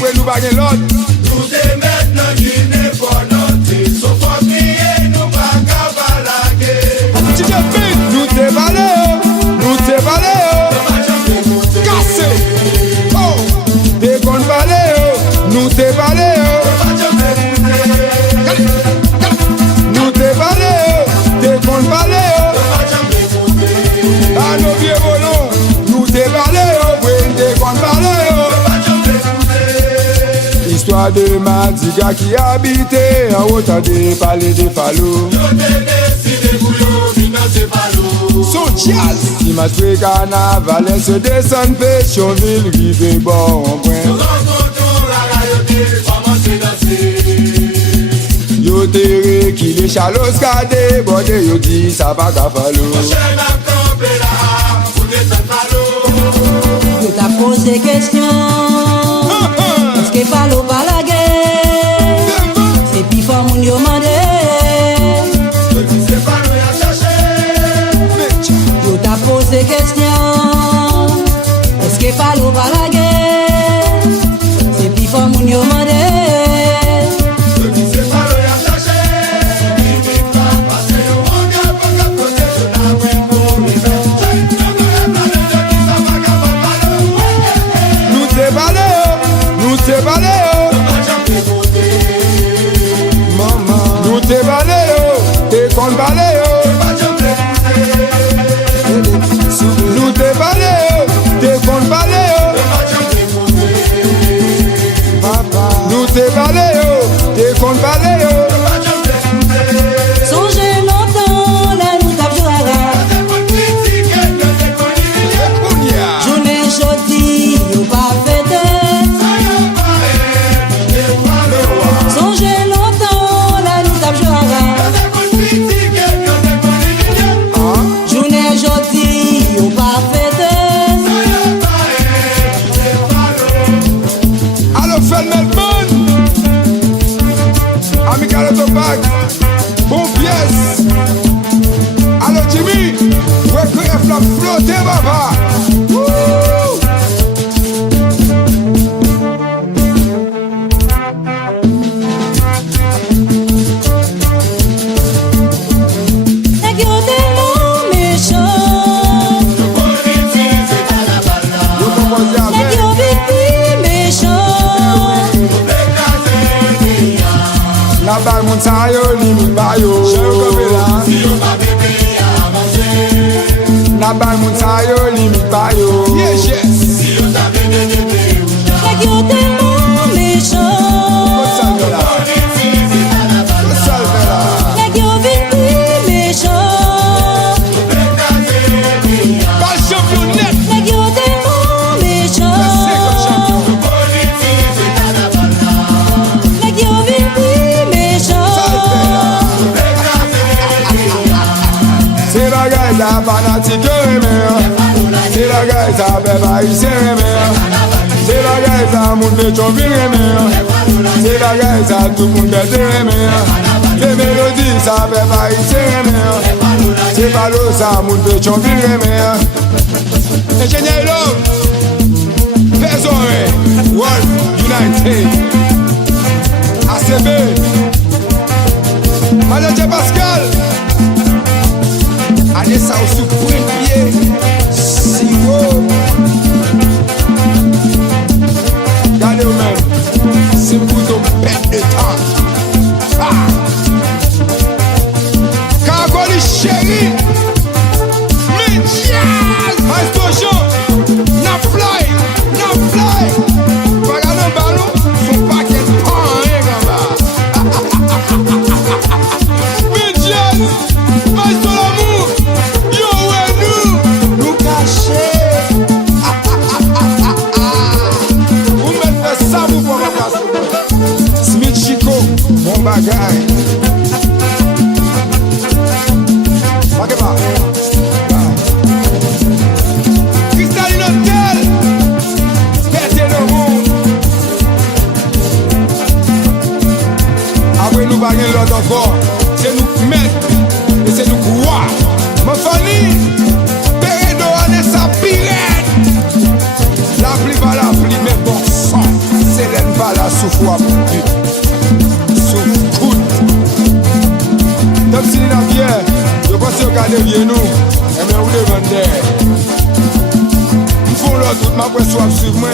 après nous pas l'autre. Nous te mettre dans Guinée pour noter. Sauf pour crier, nous pas qu'à balaguer. Nous te balé, cassé. Oh, t'es qu'on balé, nous te balé. Nous te balé, t'es qu'on balé. À nos pieds volants, nous te balé, t'es qu'on balé. Histoire de Madiga qui habitait en haut des palais des Fallou. Son jazz, image de carnaval, se descend Pétionville, rive bon en point. Yo terre qui les chalos gade, bordé yo dit ça va qu'à fallo. Yo t'a posé question, est-ce que Fallo pas la guerre? C'est plus fort moun yo mande. Yo t'a posé question, est-ce que Fallo pas la guerre? C'est plus fort moun yo mande. Nous te balé, t'es qu'on balé. Nous te balé, t'es qu'on balé. Nous te balé, t'es qu'on balé. Songez longtemps, là nous t'a joué. Journée jodi, yo pas fêté. Songez longtemps, là nous t'a joué. Journée jodi, yo pas fêté. Alors fais le Melbourne, amical autobac, bon pièce. Alors Jimmy, ouais que la flotte papa. La balle mon taillot, limite baillot. La balle mon taillot, limite baillot. Yes, yes. Yo tellement méchant. Yo vite plus méchant. Pas championnette. Yo tellement méchant. Yo vite plus méchant. C'est la gueule la fanatique c'est la gueule ça fait baïser c'est la gueule ça moun fait chomville c'est la gueule ça tout moun fait c'est mélodie ça fait baïser c'est pas l'eau ça moun fait chomville ingénieur l'homme personne World United ACB Manager Pascal allez ça au sous point de pied si haut regardez au même c'est pour ton perte de temps Cargoli chéri mais jazz Maestro Jean n'a souffle à plus. Souffle cool. Comme si il a bien, je pense que vous devez nous, et bien vous demandez. Il faut l'autre, toute ma pression à suivre moi.